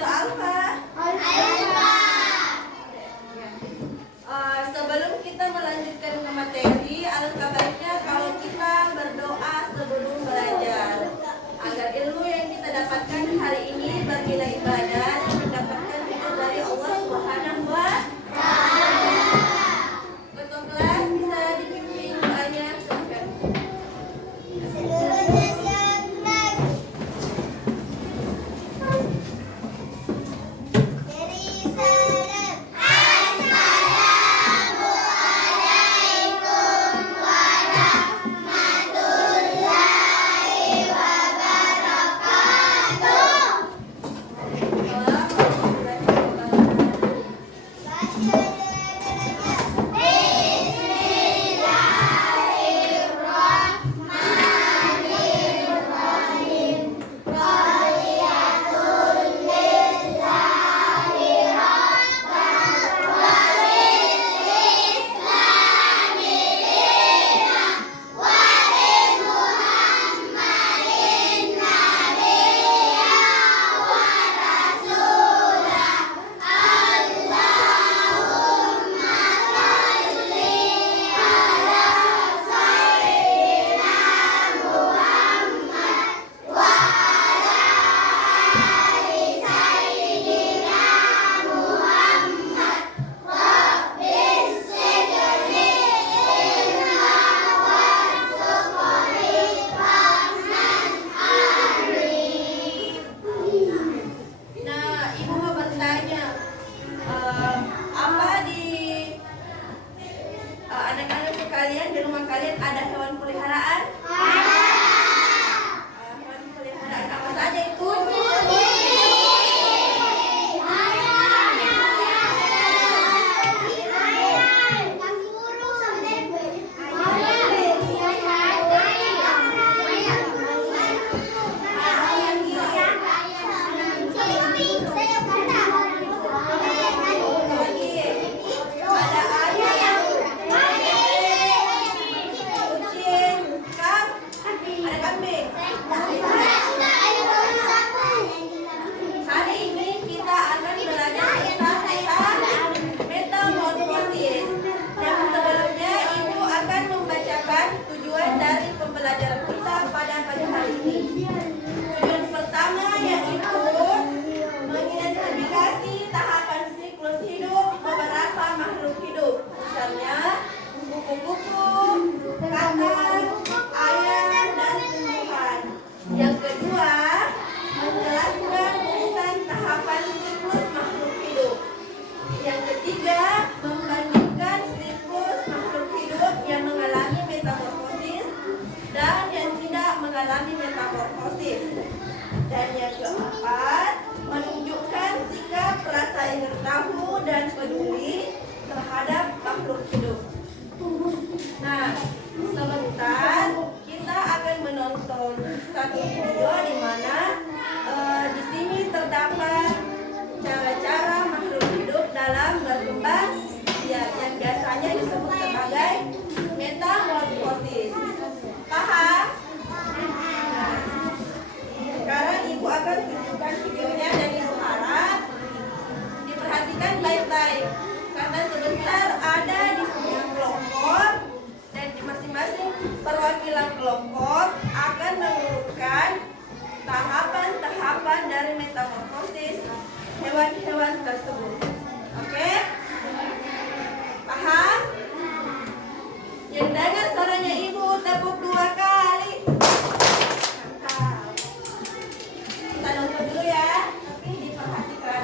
atau alfa? Alfa. Sebelum kita melanjutkan ke materi, alangkah baiknya kalau kita berdoa sebelum belajar agar ilmu yang kita dapatkan hari ini bernilai ibadah dan mendapatkan ridho dari Allah Subhanahu wa Ta'ala. Ketua kelas bisa dipimpin doanya, silakan. Anak-anak sekalian, di rumah kalian ada hewan peliharaan? Hewan peliharaan apa saja itu? Pembelajaran kita pada pagi hari ini. Tujuan pertama yaitu mengidentifikasi tahapan siklus hidup beberapa makhluk hidup, misalnya kupu-kupu, kata, ayam, dan tumbuhan. Yang kedua, menjelaskan urutan tahapan siklus makhluk hidup. Yang ketiga, membandingkan siklus makhluk hidup yang mengalami metamorfosis dan yang tidak mengalami metamorfosis. Dan yang keempat, menunjukkan sikap rasa ingin tahu dan peduli terhadap makhluk hidup. Nah, sebentar kita akan menonton satu video di mana di sini terdapat cara-cara makhluk hidup dalam berkembang yang biasanya disebut sebagai metamorfosis. Paham? Nah, sekarang ibu akan tunjukkan videonya dan ibu harap diperhatikan baik-baik karena sebentar ada diskusi kelompok dan di masing-masing perwakilan kelompok akan mengurutkan tahapan-tahapan dari metamorfosis hewan-hewan tersebut. Oke? Paham? Yang dengar suaranya ibu tepuk 2 kali. Mantap. Kita nonton dulu ya, tapi diperhatikan.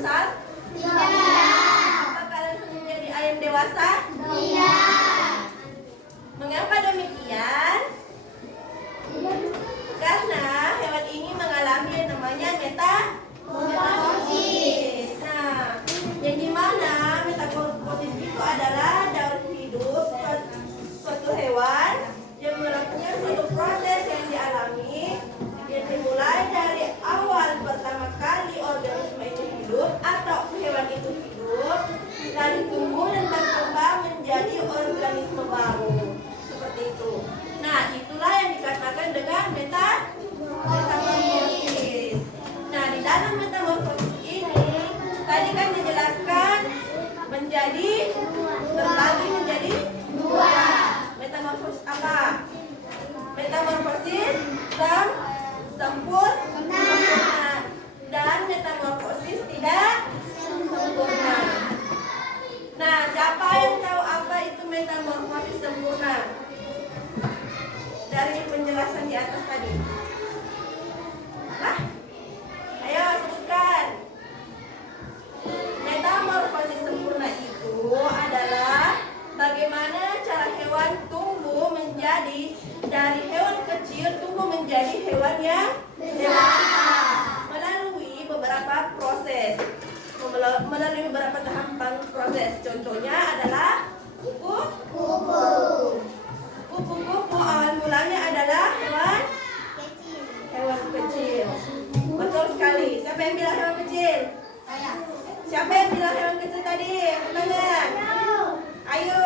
besar? Tidak. Apakah langsung menjadi ayam dewasa? Tidak. Mengapa demikian? Karena hewan ini mengalami yang namanya metamorfosis. Nah, yang dimana metamorfosis itu adalah daur hidup suatu hewan yang melakukan suatu proses yang dialami yang dimulai dari awal pertama kali organisme itu hidup atau hewan itu hidup, lalu tumbuh dan berkembang menjadi organisme baru. Seperti itu. Nah, itulah yang dikatakan dengan metamorfosis. Nah, di dalam metamorfosis ini tadi kan dijelaskan menjadi terbagi menjadi dua. Metamorfosis apa? Metamorfosis sempurna dan metamorfosis tidak sempurna. Nah, siapa yang tahu apa itu metamorfosis sempurna? Dari penjelasan di atas tadi. Nah, ayo sebutkan. Metamorfosis sempurna itu adalah bagaimana cara hewan tumbuh menjadi dari hewan kecil tumbuh menjadi hewan yang dewasa melalui beberapa proses, melalui beberapa tahapan proses. Contohnya adalah kupu-kupu. Kupu-kupu awal mulanya adalah hewan kecil. Betul sekali. Siapa yang bilang hewan kecil? Saya. Siapa yang bilang hewan kecil tadi? Angkat tangan. Ayo,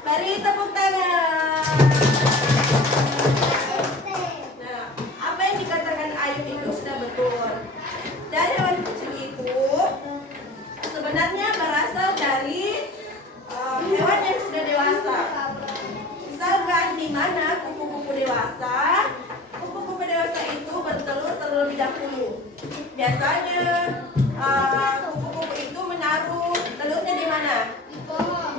beri tepuk tangan. Nah, apa yang dikatakan Ayu itu sudah betul. Dari hewan kecil itu sebenarnya berasal dari hewan yang sudah dewasa. Misalkan di mana kupu-kupu dewasa itu bertelur terlebih dahulu. Biasanya kupu-kupu itu menaruh telurnya di mana? Di pohon.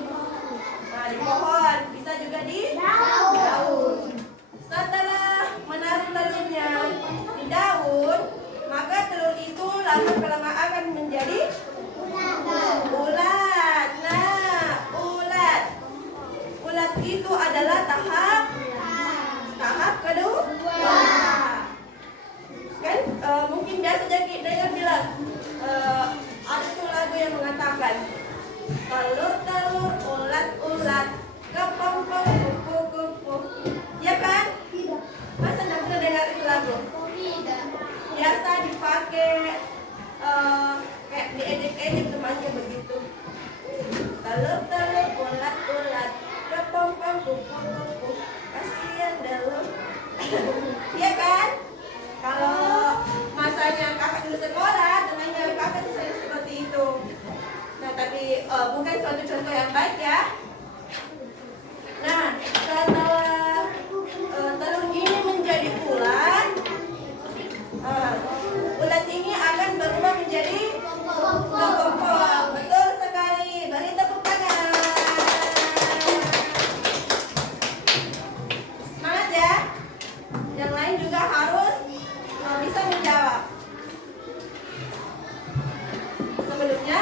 Nah, di pohon, bisa juga di daun. Setelah menaruh telurnya di daun, maka telur itu lama-kelamaan akan menjadi ulat. Nah, ulat itu adalah tahap kedua. Kan mungkin biasa jadi dengar bilang ada tuh lagu yang mengatakan telur-telur, ulat-ulat, kepompong, kupu-kupu. Ya kan? Tidak. Masa anda pernah dengar itu lagu? Tidak. Biasa dipakai kayak diedit-edit temannya begitu. Telur-telur, ulat-ulat, kepompong, kupu-kupu. Kasihan telur. Iya kan? Kalau masanya kakak dulu sekolah, temannya kakak tuh sering seperti itu. Nah, tapi bukan suatu contoh yang baik ya. Nah, setelah telur ini menjadi ulat, ulat ini akan berubah menjadi kepompong. Betul sekali. Beri tepuk tangan. Semangat ya. Yang lain juga harus bisa menjawab. Sebelumnya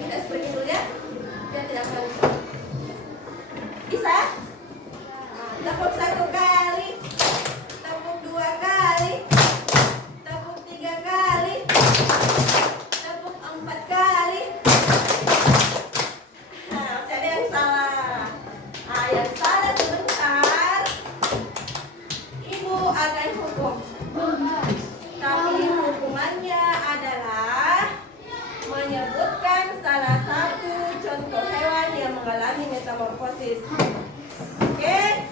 kita seperti dulu ya, biar tidak malu. Bisa? Tepuk 1 kali, tepuk 2 kali, tepuk 3 kali, tepuk 4 kali. Nah, masih ada yang salah. Yang salah sebentar. Ibu akan hukum. Tapi hukumannya adalah menyebutkan salah satu contoh hewan yang mengalami metamorfosis. Oke?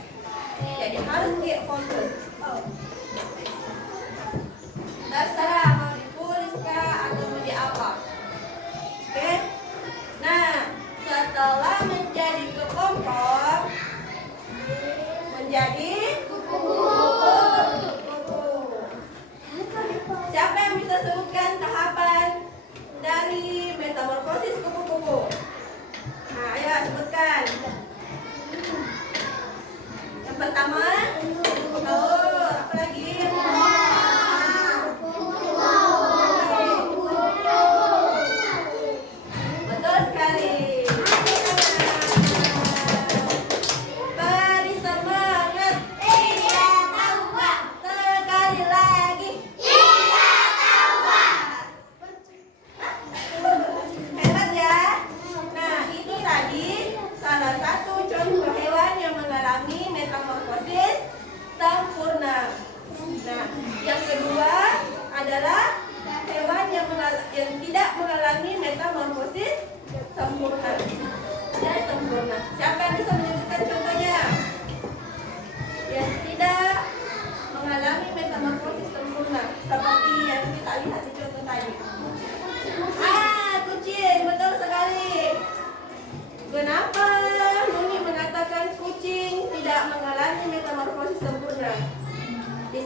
Jadi harus fokus. Terserah mau ditulis kah atau mau di apa. Oke? Nah, setelah menjadi kepompong, menjadi kupu-kupu. Siapa yang bisa sebutkan tahapan dari metamorfosis kupu-kupu? Nah, ayo sebutkan. Yang pertama, telur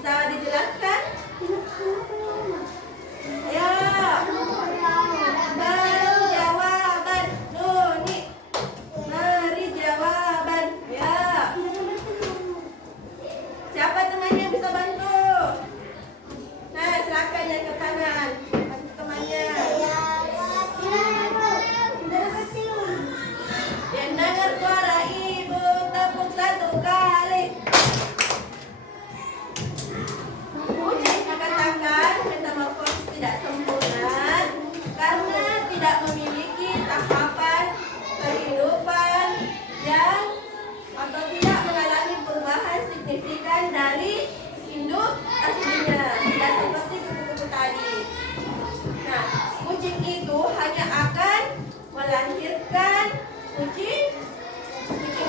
Bisa dijelaskan? Ayo. Beri jawaban. Nuni. Beri jawaban. Ya. Siapa temannya yang bisa bantu? Nah, silakan yang ke kanan. Bantu temannya. Yang dengar suara ibu tepuk satu kali. Kucing mengatakan metamorfosis tidak sempurna karena tidak memiliki tahapan kehidupan yang atau tidak mengalami perubahan signifikan dari induk aslinya, tidak seperti kupu-kupu tadi. Nah, kucing itu hanya akan melahirkan kucing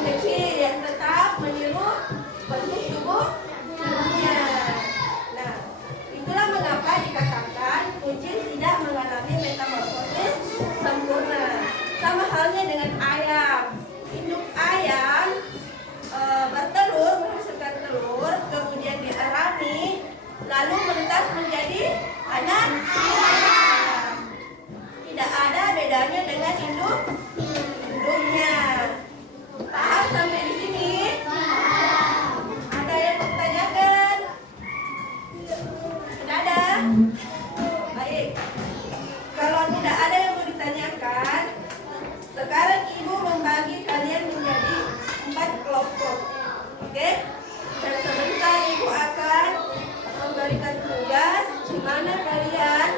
kecil yang tetap meniru bentuk tubuh ibunya. Nah, itulah mengapa dikatakan kucing tidak mengalami metamorfosis sempurna. Sama halnya dengan ayam. Induk ayam bertelur, menghasilkan telur, kemudian diarami, lalu menetas menjadi anak ayam. Tidak ada bedanya dengan induknya. Paham sampai di sini? Ada yang bertanyakan? Tidak ada? Baik. Kalau tidak ada yang mau ditanyakan, sekarang ibu membagi kalian menjadi 4 kelompok. Oke? Dan sebentar ibu akan memberikan tugas di mana kalian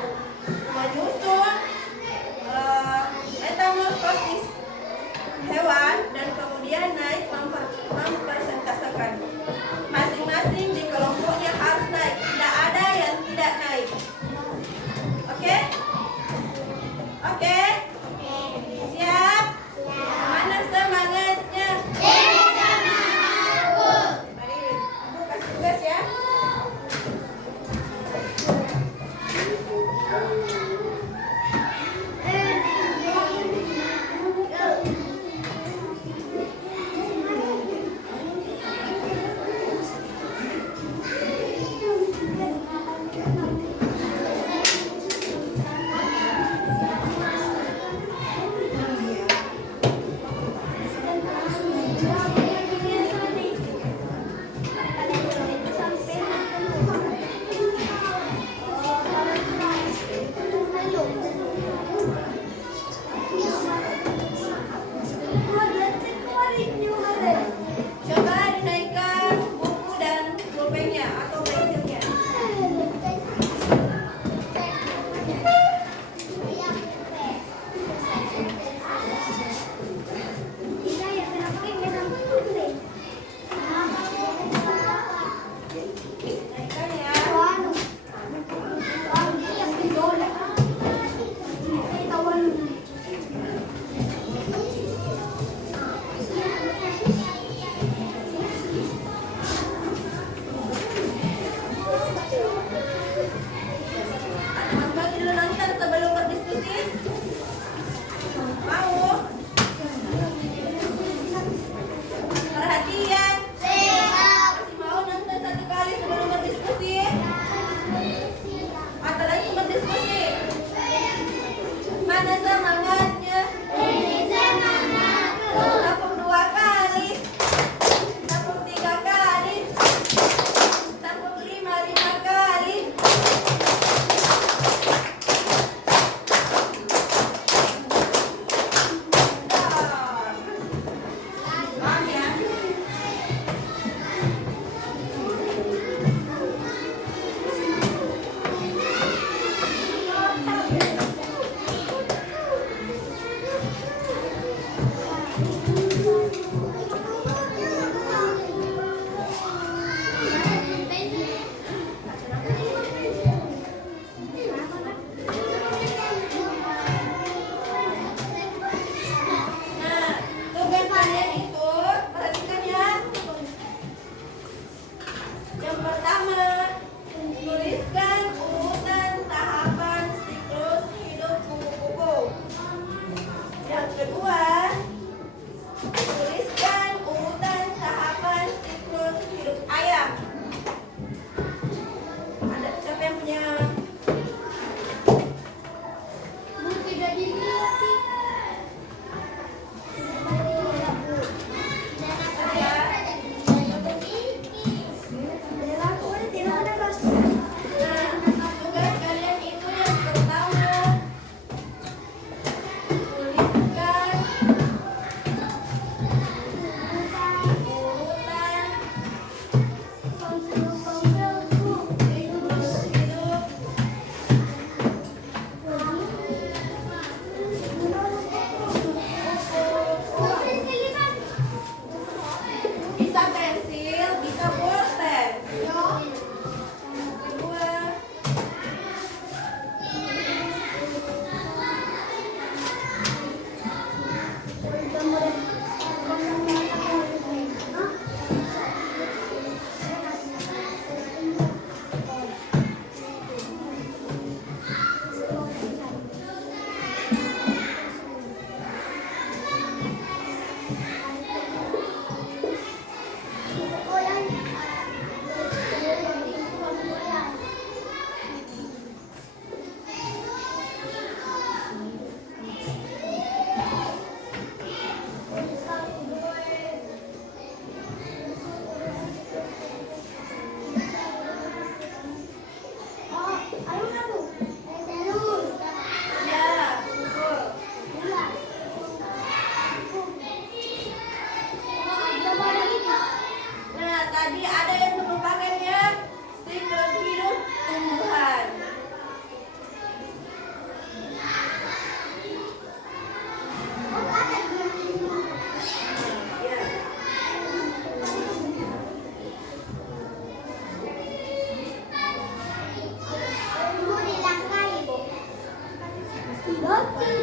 Dikerjakan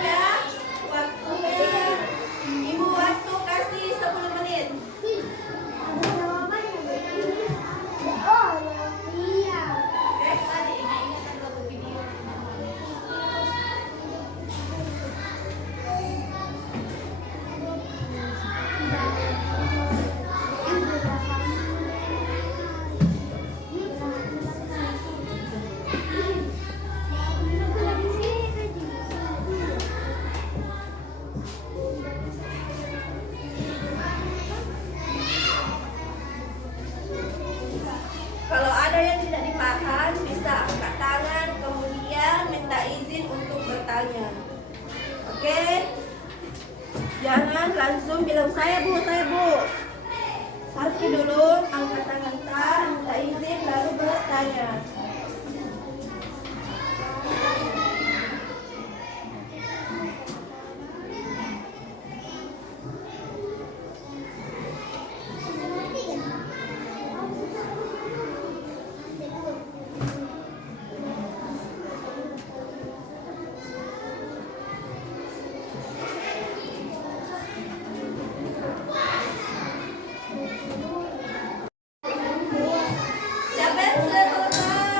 ya waktunya. Ibu waktu kasih 10 menit. Oke, tadi. Kalau ada yang tidak dipaham, bisa angkat tangan, kemudian minta izin untuk bertanya. Oke? Jangan langsung bilang saya bu. Saksi dulu, angkat tangan tar, minta izin, lalu bertanya. Siapa yang sudah selesai?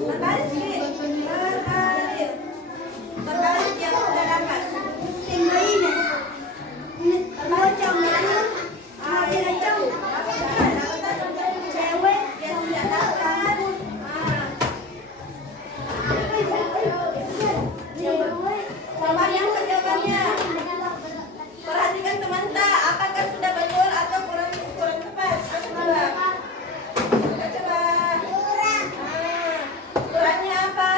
Berbaris, Ki. Berbaris. Berbaris yang sudah dapat. Ah, ini jauh. Cewek yang tidak dapat. Mama yang jawabannya. Perhatikan teman tak, apakah sudah betul atau kurang tepat? Coba. Coba. Ukurannya apa?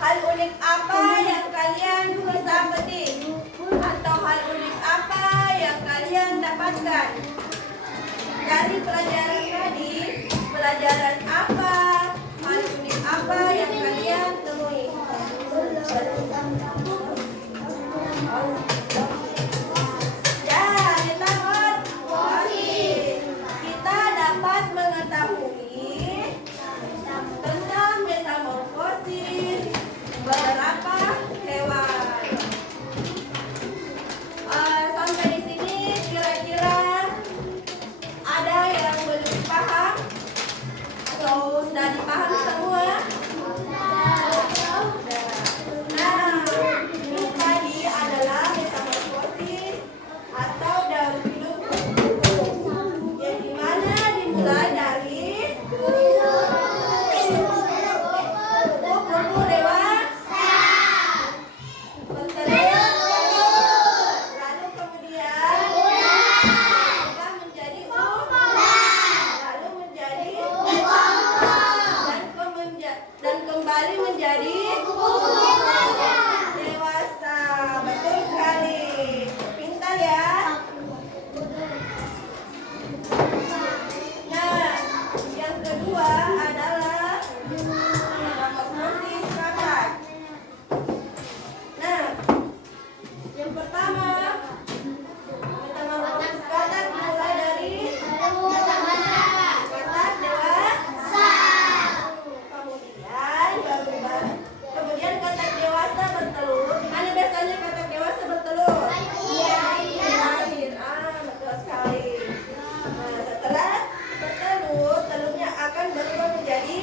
Hal unik apa yang kalian bisa petik? Atau hal unik apa yang kalian dapatkan? Dari pelajaran tadi, pelajaran apa? Hal unik apa yang kalian temui? Ya, metamorfosis. Kita dapat mengetahui tentang metamorfosis beberapa hewan. Sampai di sini kira-kira ada yang belum paham atau sudah dipahami semua? Nah, ini tadi adalah metamorfosis atau daur hidup kupu-kupu, yang dimana dimulai dari kupu-kupu dewasa bertelur, lalu kemudian berubah menjadi lalu menjadi dan kembali menjadi dewasa. Betul sekali, pintar ya. Nah, yang kedua adalah metamorfosis katak. Nah, yang pertama metamorfosis katak dimulai dari katak dewasa. Kemudian katak dewasa bertelur. Mana biasanya katak dewasa bertelur? Air. Betul sekali. Nah, setelah bertelur, telurnya akan berubah menjadi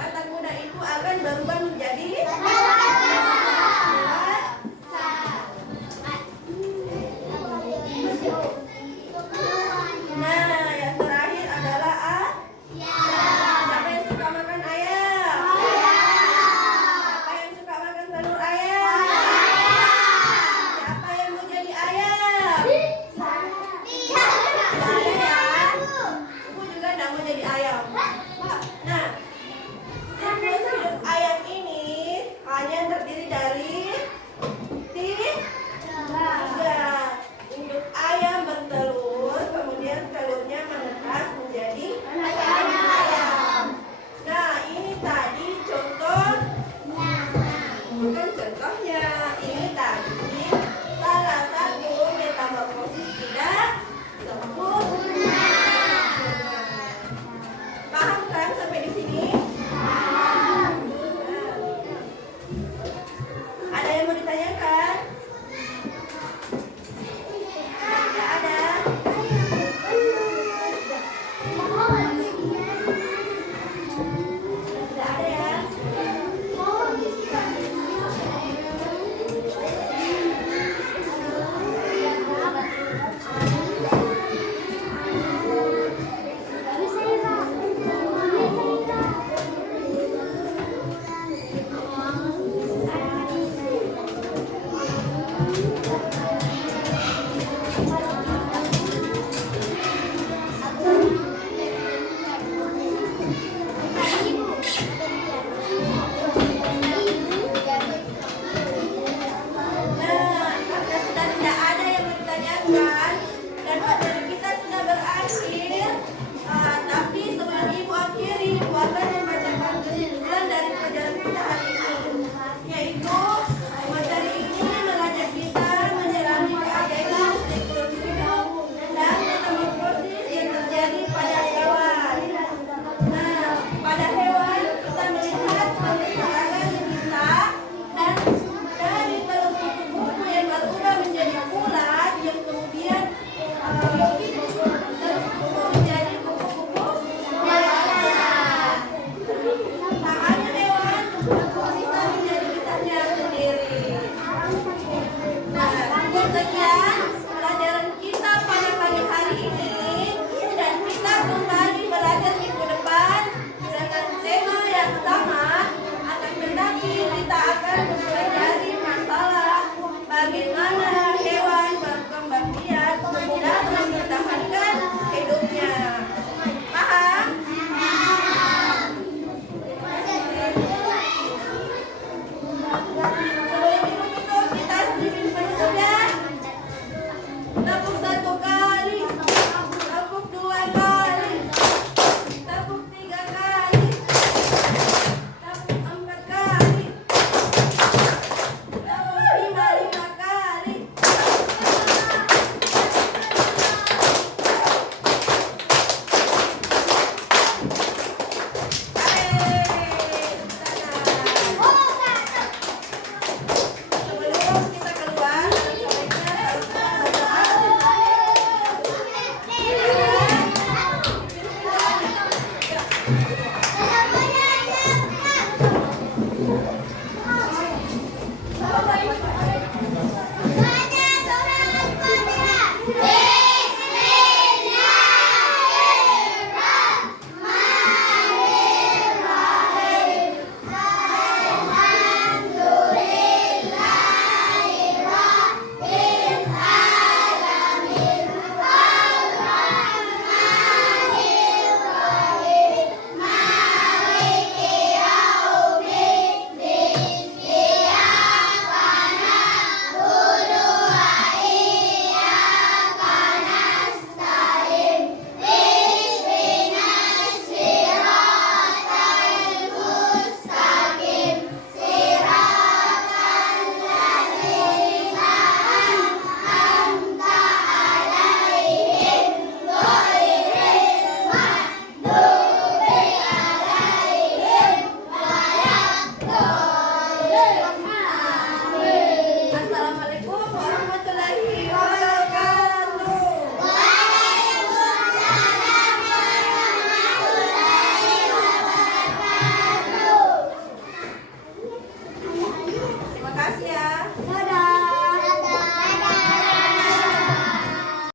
katak muda itu akan berubah menjadi Nah, yang terakhir adalah siapa yang suka makan ayam? Siapa yang suka makan telur ayam? Siapa yang mau jadi ayam? Ada ya? Aku juga tidak mau jadi ayam. Nah, siklus hidup ayam ini hanya terdiri dari tiga. Induk ayam bertelur, kemudian telurnya menetas menjadi ayam. Nah, ini tadi contoh, bukan contohnya. Ini tadi salah satu metamorfosis tidak sempurna. Paham kan sampai di sini? Ada yang mau ditanyakan? Tidak ada. Tidak ada ya.